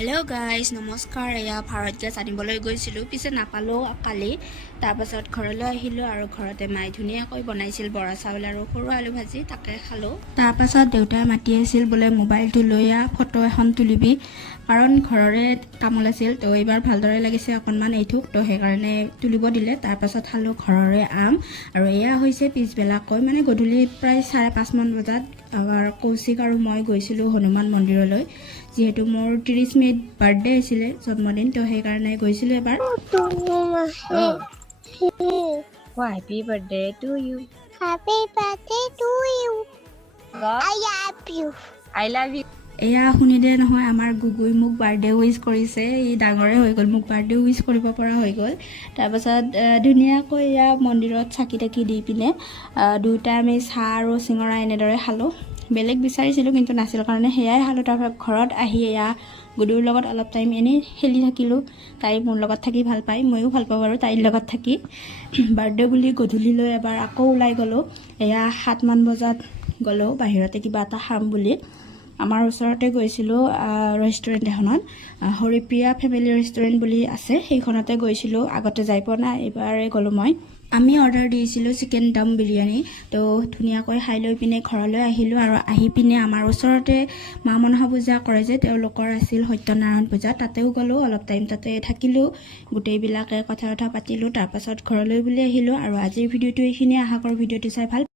Hello guys नमस्कार या Bharat gas आनिবলৈ গৈছিলো পিছে নাপালো কালি তাৰ পাছত ঘৰলৈ আহিলো আৰু ঘৰতে মাই ধুনিয়াকৈ বনাইছিল বৰা চাউল আৰু সৰু আলু ভাজি তাকে খালো তাৰ পাছত দেউতা মাতি আছিল বলে মোবাইলটো লৈ ফটো এখন তুলিবি কাৰণ ঘৰৰে কামল আছিল তো এবাৰ ভালদৰে লাগিছে অকনমান এইঠুক তো সেই কাৰণে তুলিব দিলে তাৰ পাছত খালো ঘৰৰে আম আৰু এয়া হৈছে পিছবেলাকৈ মানে গধূলি প্ৰায় 5:30 মান বজাত আমাৰ কৌশিক আৰু মই গৈছিলো হনুমান মন্দিৰলৈ যেহেতু মোৰ 30 মেত বাৰ্থডে আছিল জন্মদিন তো সেই কাৰণে গৈছিলো এবাৰ Happy birthday to you. Happy birthday to you. God, I love you. I love you. এয়া শুনিলে নহয় আমাৰ গুগুই মোক বাৰ্থডে উইশ কৰিছে ই ডাঙৰে হৈ গ'ল মোক বাৰ্থডে উইশ কৰিব পৰা হৈ গ'ল তাৰ পাছত ধুনিয়াকৈ এয়া মন্দিৰত চাকি তাকি দি পিনে দুটা আমি চাহ আৰু চিঙৰা এনেদৰে খালো বেলেগ বিচাৰিছিলো কিন্তু নাছিল কাৰণে হেয়াই খালো তাৰ ঘৰত আহি এয়া গুডুৰ লগত অলপ টাইম এনে খেলি থাকিলো তাই মোৰ লগত থাকি ভাল পায় মইও ভাল পাওঁ আৰু তাইৰ লগত থাকি বাৰ্থডে বুলি গধূলিলৈ এবাৰ আকৌ ওলাই গলো এয়া 7 মান বজাত গলো বাহিৰতে কিবা এটা খাম বুলি আমাৰ ওচৰতে গৈছিলো ৰেষ্টুৰেণ্ট এখনত হৰিপ্ৰিয়া ফেমিলি ৰেষ্টুৰেণ্ট বুলি আছে সেইখনতে গৈছিলো আগতে যাই পোৱা নাই এবাৰে গলো মই আমি অৰ্ডাৰ দিছিলো চিকেন দম বিৰিয়ানী তো ধুনিয়াকৈ খাই লৈ পিনে ঘৰলৈ আহিলো আৰু আহি পিনে আমাৰ ওচৰতে মা মনসা পূজা কৰে যে তেওঁলোকৰ আছিল সত্যনাৰায়ণ পূজা তাতেও গলো অলপ টাইম তাতে থাকিলো গোটেইবিলাকে কথা পাতিলো তাৰ পাছত ঘৰলৈ বুলি আহিলো আৰু আজিৰ ভিডিঅ'টো এইখিনি আশা কৰো ভিডিঅ'টো চাই ভাল